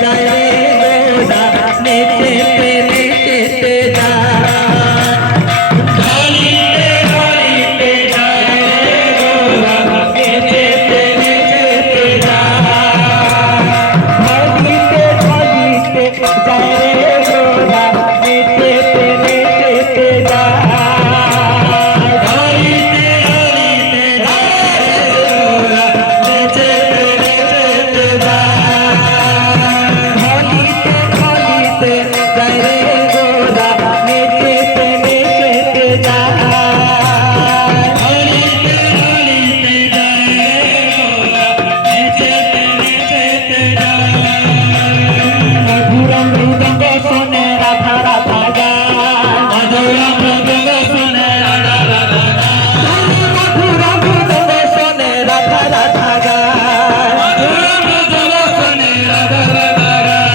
যায় রে গোরা নেচে নেচে যায় ঢলিতে ঢলিতে যায় রে গোরা নেচে নেচে যায় ঢলিতে ঢলিতে যায় রে গোরা নেচে নেচে যায় ঢলিতে ঢলিতে যায় রে গোরা নেচে নেচে যায় ঢলিতে ঢলিতে যায় রে গোরা নেচে নেচে যায় মধুর মৃদঙ্গ শোনে রাধা রাধা গায় মধুর মৃদঙ্গ শোনে রাধা রাধা গায় মধুর মৃদঙ্গ শোনে রাধা রাধা গায় মধুর মৃদঙ্গ শোনে রাধা রাধা গায়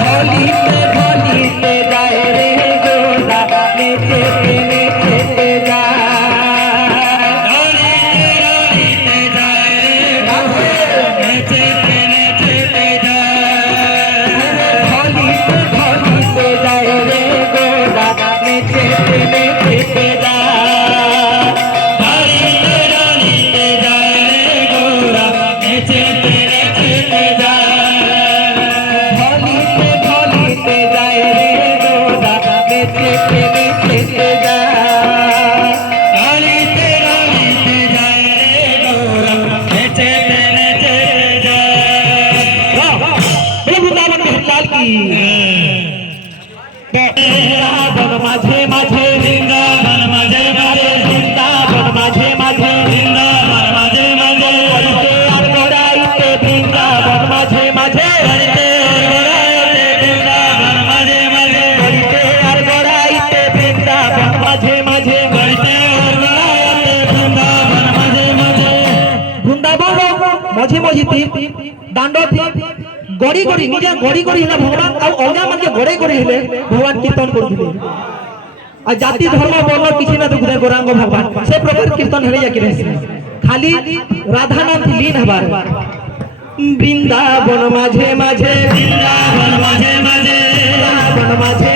ঢলিতে ঢলিতে যায় রে গোরা নেচে নেচে যায় ঢলিতে ঢলিতে যায় রে গোরা নেচে নেচে যায় ঢলিতে ঢলিতে যায় রে গোরা নেচে নেচে যায় ঢলিতে ঢলিতে যায় রে গোরা নেচে নেচে যায় ঢলিতে ঢলিতে যায় রে গোরা নেচে নেচে যায় ঢলিতে ঢলিতে যায় রে গোরা নেচে নেচে যায় বাহ বৃন্দাবন লাল কি বৃন্দাবন মাঝে মাঝে বৃন্দাবন মাঝে মাঝে বৃন্দাবন মাঝে মাঝে বৃন্দাবন মাঝে মাঝে করতে আর গড়াইতে বৃন্দাবন মাঝে মাঝে করতে আর গড়াইতে বৃন্দাবন মাঝে মাঝে করতে আর গড়াইতে বৃন্দাবন মাঝে মাঝে বৃন্দাবন মঝে মঝিতে দাণ্ড গড়ি গড়ি নিজে গড়ি গড়ি হেলে ভগবান আর অন্য মানে গড়ে গড়ে হেলে ভগবান কীর্তন করুলে আর জাতি ধর্ম বর্ণ কিছু না দুঃখ গৌরাঙ্গ ভগবান সে প্রকার কীর্তন হেলে যাকে রয়েছে খালি রাধা নাম লীন হবার বৃন্দাবন মাঝে মাঝে বৃন্দাবন মাঝে মাঝে বৃন্দাবন মাঝে